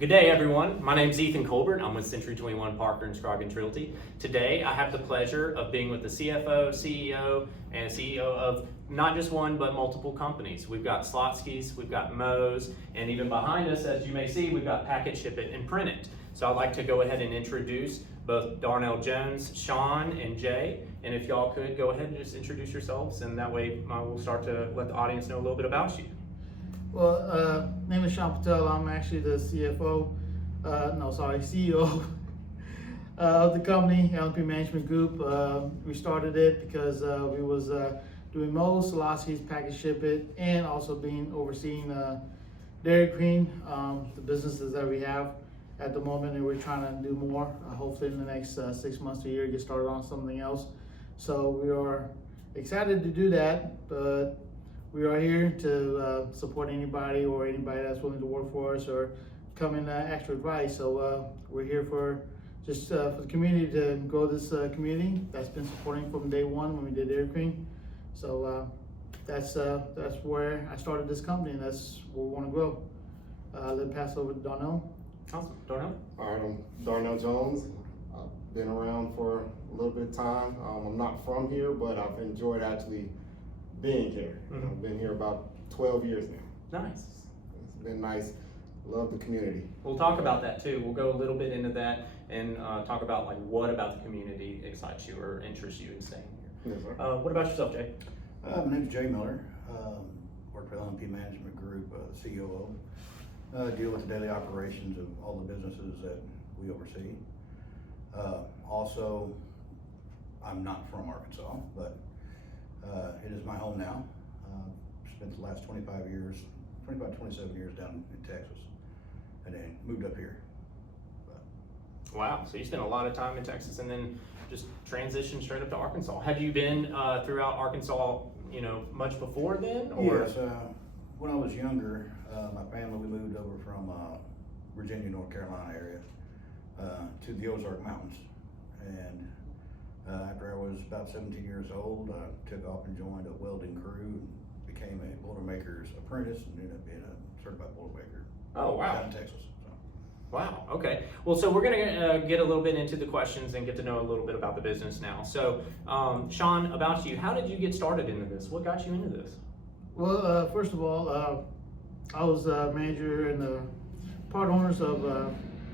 Good day, everyone. My name is Ethan Colbert. I'm with Century 21 Parker and Scroggins Realty. Today, I have the pleasure of being with the CFO, CEO, and CEO of not just one, but multiple companies. We've got Schlotzsky's, we've got Moe's, and even behind us, as you may see, we've got Packet, Ship It, and Print It. So I'd like to go ahead and introduce both Darnell Jones, Sean, and Jay. And if y'all could go ahead and just introduce yourselves, and that way we'll start to let the audience know a little bit about you. Well, name is Sean Patel. I'm actually the CEO of the company, LP Management Group. We started it because we was doing Moe, Schlotzsky's, Packet, Ship It, and also overseeing Dairy Queen, the businesses that we have at the moment, and we're trying to do more. Hopefully in the next 6 months to a year, get started on something else. So we are excited to do that, but we are here to support anybody that's willing to work for us or come in ask for advice. So we're here for the community to grow this community that's been supporting from day one when we did Dairy Queen. So that's where I started this company, and that's where we want to grow. Then pass over to Darnell. Awesome. Darnell? All right, I'm Darnell Jones. I've been around for a little bit of time. I'm not from here, but I've enjoyed actually being here. Mm-hmm. I've been here about 12 years now. Nice. It's been nice. Love the community. We'll talk about that too. We'll go a little bit into that and talk about like what about the community excites you or interests you in staying here. Yes, sir. What about yourself, Jay? My name's Jay Miller. Work for LP Management Group, COO. Deal with the daily operations of all the businesses that we oversee. Also, I'm not from Arkansas, but it is my home now. Spent the last 27 years down in Texas, and then moved up here. Wow, so you spent a lot of time in Texas and then just transitioned straight up to Arkansas. Have you been throughout Arkansas, much before then? Or? Yes, when I was younger, my family, we moved over from Virginia, North Carolina area to the Ozark Mountains. And after I was about 17 years old, I took off and joined a welding crew, became a Boilermaker's apprentice, and ended up being a certified Boilermaker. Oh, wow. Down in Texas. So. Wow, okay. Well, so we're gonna get a little bit into the questions and get to know a little bit about the business now. So, Sean, about you, how did you get started into this? What got you into this? Well, first of all, I was manager and part owners of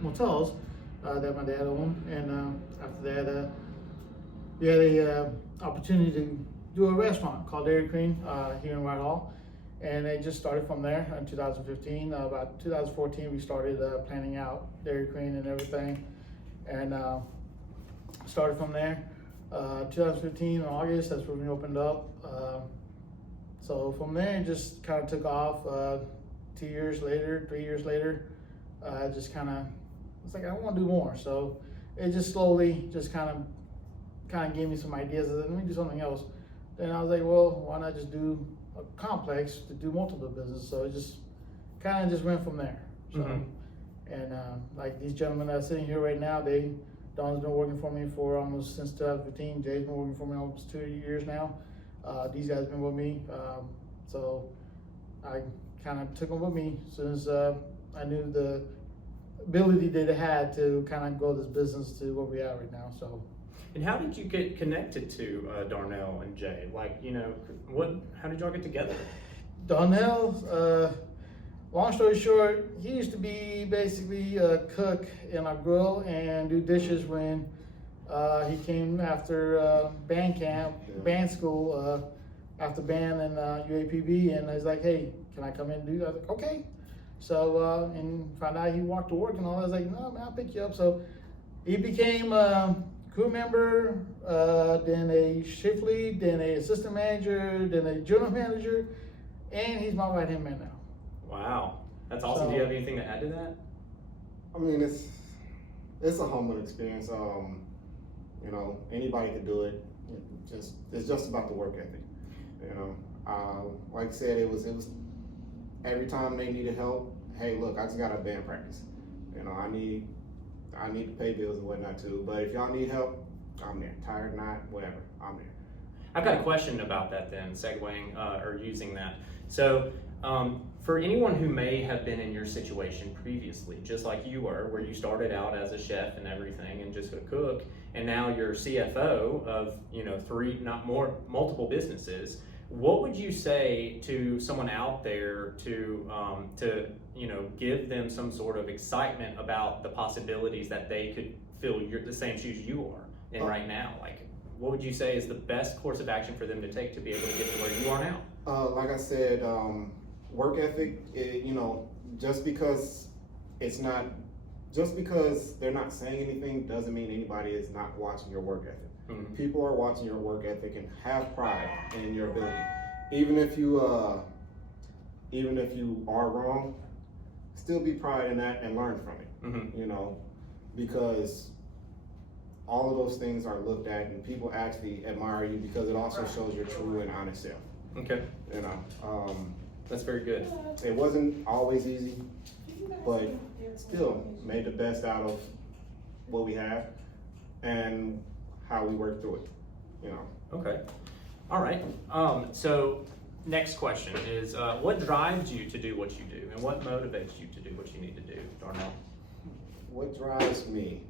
motels that my dad owned, and after that, we had a opportunity to do a restaurant called Dairy Queen here in Whitehall, and it just started from there in 2015. About 2014, we started planning out Dairy Queen and everything, and started from there. 2015 in August, that's when we opened up. So from there, it just kind of took off. 3 years later, I just kind of, it's like I want to do more. So it just slowly, just kind of gave me some ideas. Let me do something else. Then I was like, well, why not just do a complex to do multiple businesses? So it just kind of just went from there. So, and like these gentlemen that are sitting here right now, Don's been working for me for almost since 2015. Jay's been working for me almost 2 years now. These guys have been with me, so I kind of took them with me as soon as I knew the ability that they had to kind of grow this business to where we are right now. So. And how did you get connected to Darnell and Jay? Like, how did y'all get together? Darnell, long story short, he used to be basically a cook in our grill and do dishes when he came after band school, after band and UAPB, and I was like, hey, can I come in and do that? I was like, okay. So, and found out he walked to work and all that. I was like, no, man, I'll pick you up. So he became a crew member, then a shift lead, then a assistant manager, then a general manager, and he's my right-hand man now. Wow, that's awesome. Do you have anything to add to that? I mean, it's a humbling experience. Anybody could do it. It's just about the work ethic. Like I said, it was every time they needed help. Hey, look, I just got a band practice. I need to pay bills and whatnot too. But if y'all need help, I'm there. Tired, not, whatever, I'm there. I've got a question about that then, segueing or using that. So for anyone who may have been in your situation previously, just like you were, where you started out as a chef and everything and just a cook, and now you're CFO of, you know, multiple businesses, what would you say to someone out there to you know, give them some sort of excitement about the possibilities that they could fill the same shoes you are in right now? Like, what would you say is the best course of action for them to take to be able to get to where you are now? Like I said, work ethic, you know, just because they're not saying anything doesn't mean anybody is not watching your work ethic. Mhm. People are watching your work ethic and have pride in your ability. Even if you are wrong, still be pride in that and learn from it. Mhm. You know, because all of those things are looked at and people actually admire you because it also shows your true and honest self. Okay, You know, that's very good. it wasn't always easy, but still made the best out of what we have and how we work through it, you know. Okay, all right. So next question is, what drives you to do what you do, and what motivates you to do what you need to do, Darnell? What drives me?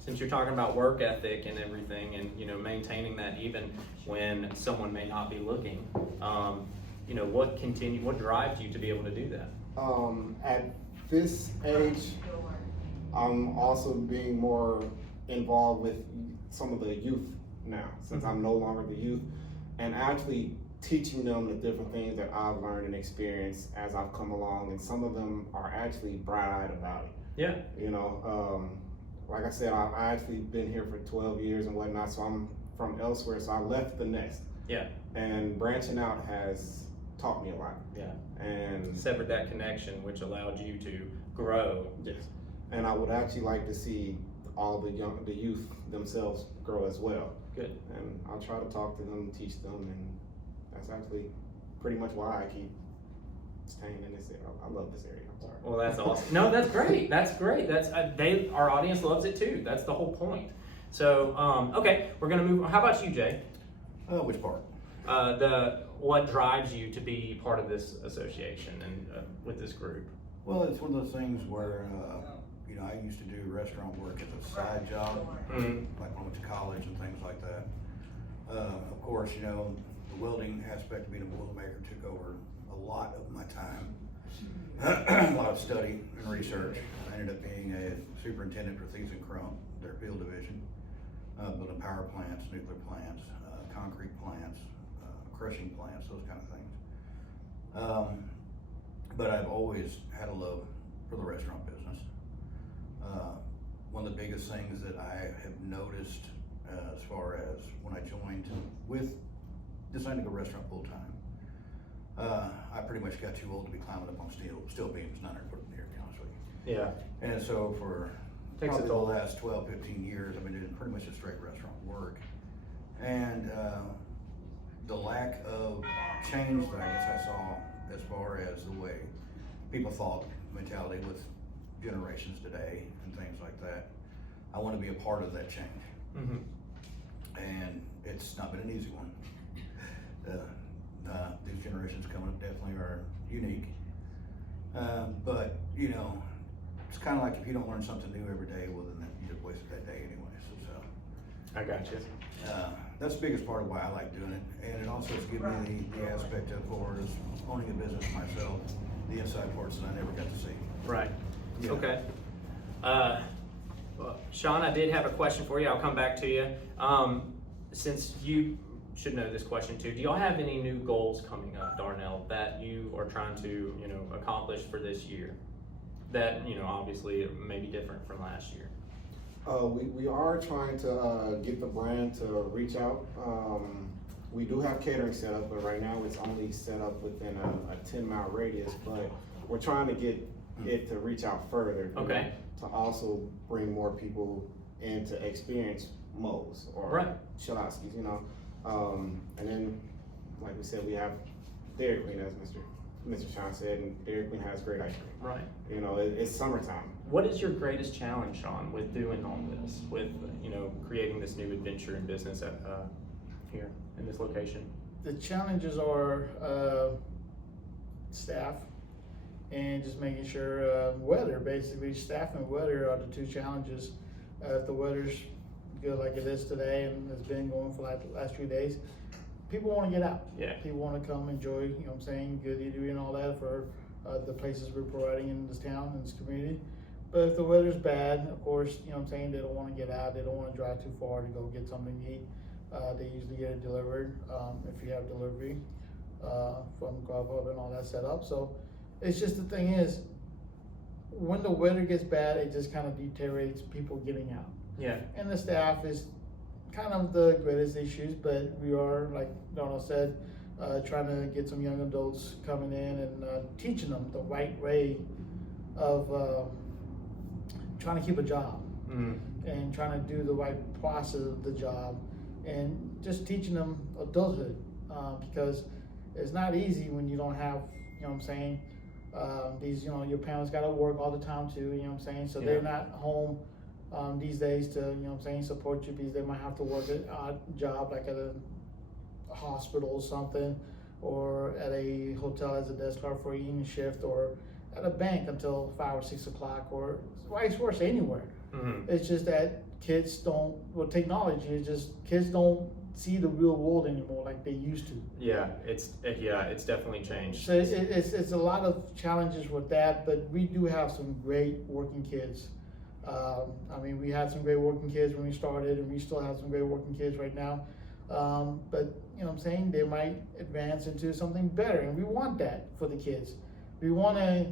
Since you're talking about work ethic and everything, and you know, maintaining that even when someone may not be looking, you know, what drives you to be able to do that? At this age, I'm also being more involved with some of the youth now, since I'm no longer the youth, and actually teaching them the different things that I've learned and experienced as I've come along, and some of them are actually bright-eyed about it. Yeah. You know, like I said, I actually been here for 12 years and whatnot, so I'm from elsewhere, so I left the nest. Yeah. And branching out has taught me a lot. Yeah. And Severed that connection, which allowed you to grow. yes, and I would actually like to see all the youth themselves grow as well. Good. And I'll try to talk to them, teach them, and that's actually pretty much why I keep staying in this area. I love this area. I'm sorry. Well, that's awesome. No, that's great. That's great. That's our audience loves it too. That's the whole point. So, okay, we're gonna move. How about you, Jay? Which part? What drives you to be part of this association and with this group? Well, it's one of those things where, you know, I used to do restaurant work as a side job, Mhm. like when I went to college and things like that. Of course, you know, the welding aspect of being a boilermaker took over a lot of my time. A lot of study and research. I ended up being a superintendent for Thieves and Crump, their field division, building power plants, nuclear plants, concrete plants, crushing plants, those kind of things. But I've always had a love for the restaurant business. One of the biggest things that I have noticed as far as when I joined with deciding to go restaurant full time, I pretty much got too old to be climbing up on steel beams, not put in the air, to be honest with you. Yeah. And so for Takes a probably the toll. last 12, 15 years, I've been doing pretty much a straight restaurant work. And the lack of change that I guess I saw as far as the way people thought mentality with generations today and things like that, I want to be a part of that change. Mm-hmm. And it's not been an easy one. These generations coming up definitely are unique. But, you know, it's kind of like if you don't learn something new every day, well, then you just wasted that day anyway. So I got you. that's the biggest part of why I like doing it. And it also has given me the aspect of, for as owning a business myself, the inside parts that I never got to see. Right. Yeah. Okay. Well, Sean, I did have a question for you. I'll come back to you. Since you should know this question too, do y'all have any new goals coming up, Darnell, that you are trying to, you know, accomplish for this year? That, you know, obviously may be different from last year. We are trying to get the brand to reach out. We do have catering set up, but right now it's only set up within a 10-mile radius, but we're trying to get it to reach out further. Okay. To also bring more people in to experience Moe's or Right. Schlotzsky's, you know. And then, like we said, we have Dairy Queen as Mr. Mr. Sean said, and Dairy Queen has great ice cream. Right. You know, it's summertime. What is your greatest challenge, Sean, with doing all this, with, creating this new adventure in business at, here in this location? The challenges are staff and just making sure weather, basically staff and weather are the two challenges. If the weather's good like it is today and it's been going for like the last few days, people want to get out. Yeah. People want to come enjoy, you know what I'm saying, good eatery and all that for the places we're providing in this town and this community. But if the weather's bad, of course, you know what I'm saying, they don't want to get out, they don't want to drive too far to go get something to eat. They usually get it delivered if you have delivery from Grubhub and all that set up. So it's just, the thing is, when the weather gets bad, it just kind of deteriorates people getting out. Yeah. And the staff is kind of the greatest issues, but we are, like Donald said, trying to get some young adults coming in and teaching them the right way of trying to keep a job and trying to do the right process of the job, and just teaching them adulthood because it's not easy when you don't have, you know what I'm saying, these, your parents got to work all the time too, you know what I'm saying, so they're not home these days to, you know what I'm saying, support you, because they might have to work an odd job like at a hospital or something, or at a hotel as a desk clerk for an evening shift, or at a bank until 5 or 6 o'clock, or vice versa, anywhere. It's just that kids don't, with technology, it's just kids don't see the real world anymore like they used to. Yeah, it's definitely changed. So it's a lot of challenges with that, but we do have some great working kids. I mean, we had some great working kids when we started, and we still have some great working kids right now. But you know what I'm saying, they might advance into something better, and we want that for the kids. We want to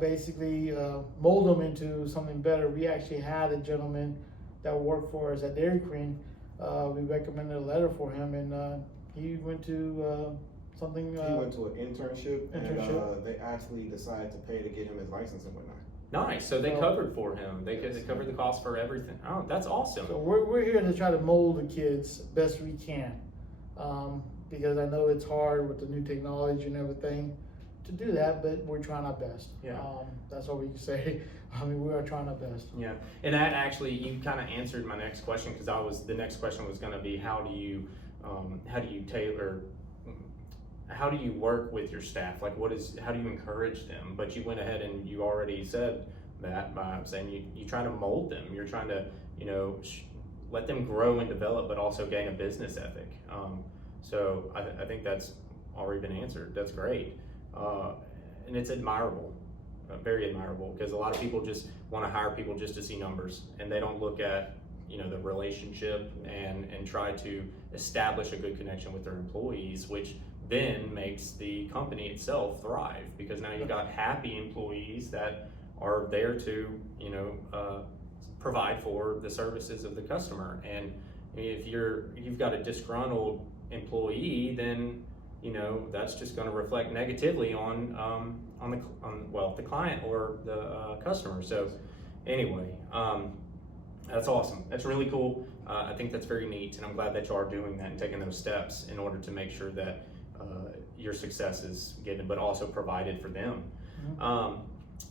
basically mold them into something better. We actually had a gentleman that worked for us at Dairy Queen. We recommended a letter for him, and he went to something. He went to an internship, and they actually decided to pay to get him his license and whatnot. Nice. So they covered for him. They covered the cost for everything. Oh, that's awesome. So we're here to try to mold the kids best we can, because I know it's hard with the new technology and everything to do that, but we're trying our best. Yeah. That's all we can say. I mean, we are trying our best. Yeah, and that actually, you kind of answered my next question, because the next question was going to be, how do you tailor, how do you work with your staff? Like, how do you encourage them? But you went ahead and you already said that by saying you try to mold them. You're trying to, let them grow and develop, but also gain a business ethic. So I think that's already been answered. That's great. And it's admirable, very admirable, because a lot of people just want to hire people just to see numbers, and they don't look at, the relationship and try to establish a good connection with their employees, which then makes the company itself thrive, because now you've got happy employees that are there to, provide for the services of the customer. And if you've got a disgruntled employee, then that's just going to reflect negatively on the client or the customer. So anyway, that's awesome. That's really cool. I think that's very neat, and I'm glad that you are doing that and taking those steps in order to make sure that your success is given, but also provided for them.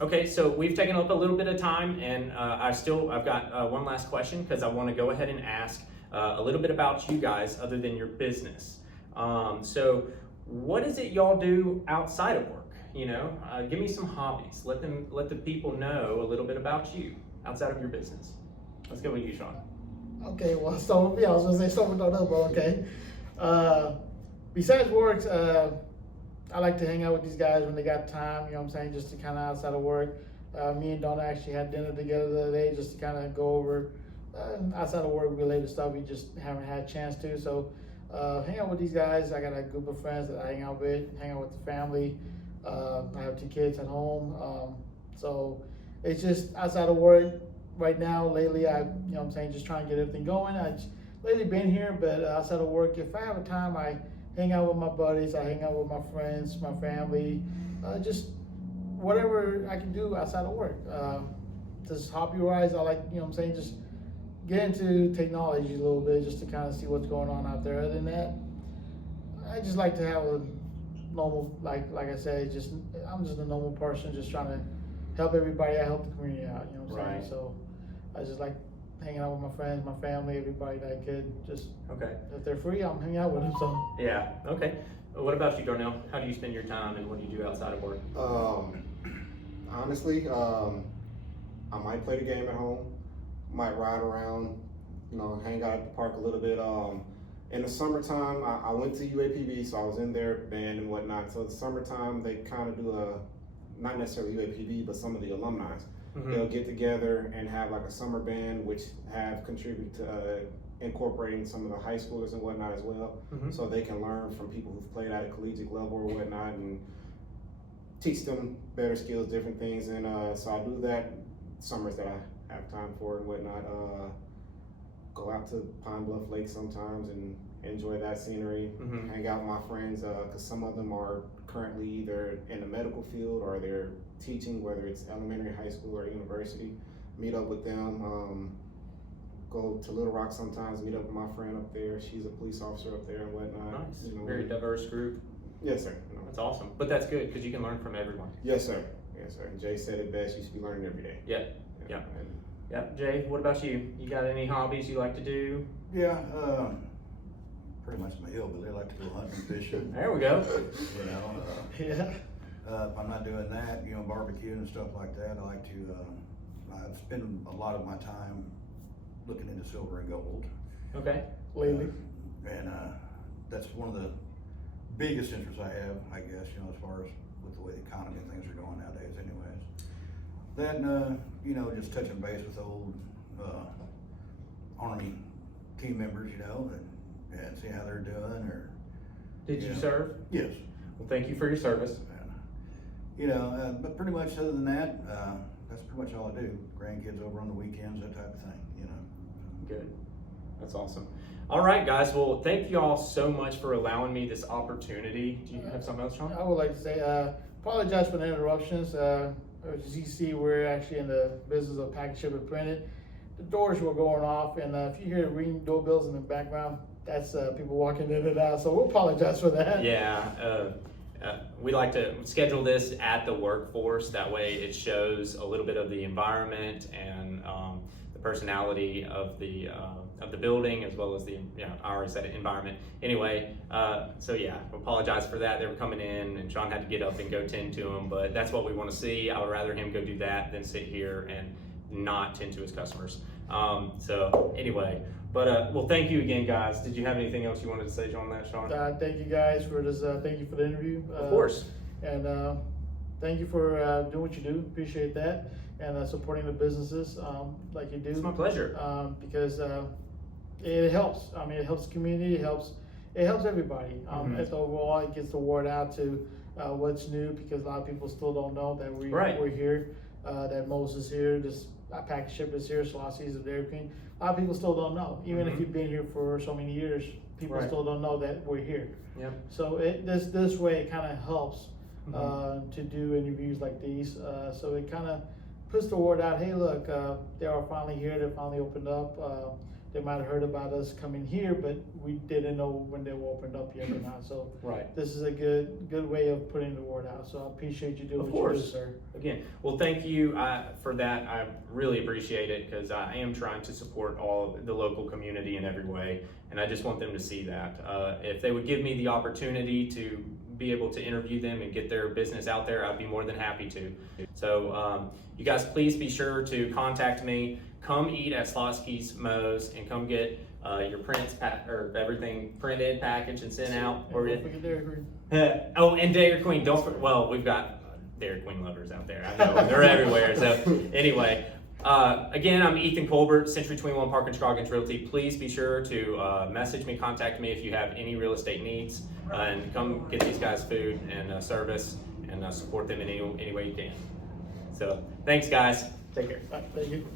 Okay, so we've taken up a little bit of time, and I've got one last question, because I want to go ahead and ask a little bit about you guys other than your business. So what is it y'all do outside of work? Give me some hobbies. Let the people know a little bit about you outside of your business. Let's go with you, Sean. Okay, well, start with me. I was gonna say start with Donald, but okay. Besides work, I like to hang out with these guys when they got time, you know what I'm saying, just to kind of outside of work. Me and Donna actually had dinner together the other day just to kind of go over outside of work related stuff we just haven't had a chance to. So hang out with these guys. I got a group of friends that I hang out with the family. I have 2 kids at home. So it's just outside of work right now. Lately, just trying to get everything going. I've lately been here, but outside of work, if I have a time, I hang out with my buddies, I hang out with my friends, my family, just whatever I can do outside of work. Just hobby-wise, I like, just get into technology a little bit just to kind of see what's going on out there. Other than that, I just like to have a normal, like I said, I'm just a normal person, just trying to help everybody out, help the community out, you know what I'm Right. saying? So I just like hanging out with my friends, my family, everybody that I could. Just Okay. if they're free, I'm hanging out with them. So Yeah. Okay. What about you, Darnell? How do you spend your time, and what do you do outside of work? Honestly, I might play the game at home, might ride around, hang out at the park a little bit. In the summertime, I went to UAPB, so I was in their band and whatnot. So the summertime, they kind of do not necessarily UAPB, but some of the alumni. Mhm. They'll get together and have like a summer band, which have contributed to incorporating some of the high schoolers and whatnot as well. Mhm. So they can learn from people who've played at a collegiate level or whatnot and teach them better skills, different things. And so I do that summers that I have time for and whatnot. Go out to Pine Bluff Lake sometimes and enjoy that scenery. Mhm. Hang out with my friends, because some of them are currently either in the medical field or they're teaching, whether it's elementary, high school, or university. Meet up with them. Go to Little Rock sometimes, meet up with my friend up there. She's a police officer up there and whatnot. Nice. You know, Very diverse group. Yes, sir. That's awesome. But that's good because you can learn from everyone. Yes, sir. Yes, sir. And Jay said it best. You should be learning every day. Yeah. Yeah. And Yeah. Jay, what about you? You got any hobbies you like to do? Yeah, pretty much my hillbilly. I like to go hunting and fishing. There we go. You know, yeah, if I'm not doing that, barbecuing and stuff like that, I like to, I spend a lot of my time looking into silver and gold. Okay. lately. And that's one of the biggest interests I have, I guess, as far as with the way the economy and things are going nowadays anyways. Then, just touching base with old Army team members, and see how they're doing, or. Did you Yeah. serve? Yes. Well, thank you for your service. But pretty much other than that, that's pretty much all I do. Grandkids over on the weekends, that type of thing, Good. That's awesome. All right, guys. Well, thank you all so much for allowing me this opportunity. Do you have something else, Sean? I would like to say, apologize for the interruptions. As you see, we're actually in the business of package ship and printed. The doors were going off, and if you hear ring doorbells in the background, that's people walking in and out. So we'll apologize for that. Yeah. We like to schedule this at the workforce. That way it shows a little bit of the environment and the personality of the building, as well as the, I already said it, environment. Anyway, so yeah, apologize for that. They were coming in and Sean had to get up and go tend to them, but that's what we want to see. I would rather him go do that than sit here and not tend to his customers. So anyway, but well, thank you again, guys. Did you have anything else you wanted to say on that, Sean? Thank you guys for this. Thank you for the interview. Of course. And thank you for doing what you do. Appreciate that. And supporting the businesses like you do. It's my pleasure. Because it helps. I mean, it helps the community. It helps everybody. It's overall, it gets the word out to what's new, because a lot of people still don't know that we're here. That Moe's is here. This package ship is here. Schlotzsky's of Dairy Queen. A lot of people still don't know. Even if you've been here for so many years, people still don't know that we're here. Yep. So this way it kind of helps to do interviews like these. So it kind of puts the word out. Hey, look, they are finally here. They finally opened up. They might have heard about us coming here, but we didn't know when they were opened up yet or not. So this is a good way of putting the word out. So I appreciate you doing what you do, sir. Again, well, thank you for that. I really appreciate it, because I am trying to support all of the local community in every way, and I just want them to see that. If they would give me the opportunity to be able to interview them and get their business out there, I'd be more than happy to. So you guys, please be sure to contact me. Come eat at Schlotzsky's Moe's and come get your prints or everything printed, packaged, and sent out. Don't forget Dairy Queen. Oh, and Dairy Queen. Well, we've got Dairy Queen lovers out there. I know they're everywhere. So anyway, again, I'm Ethan Colbert, Century 21 Park and Scroggins Realty. Please be sure to message me, contact me if you have any real estate needs, and come get these guys food and service, and support them in any way you can. So thanks, guys. Take care. Thank you.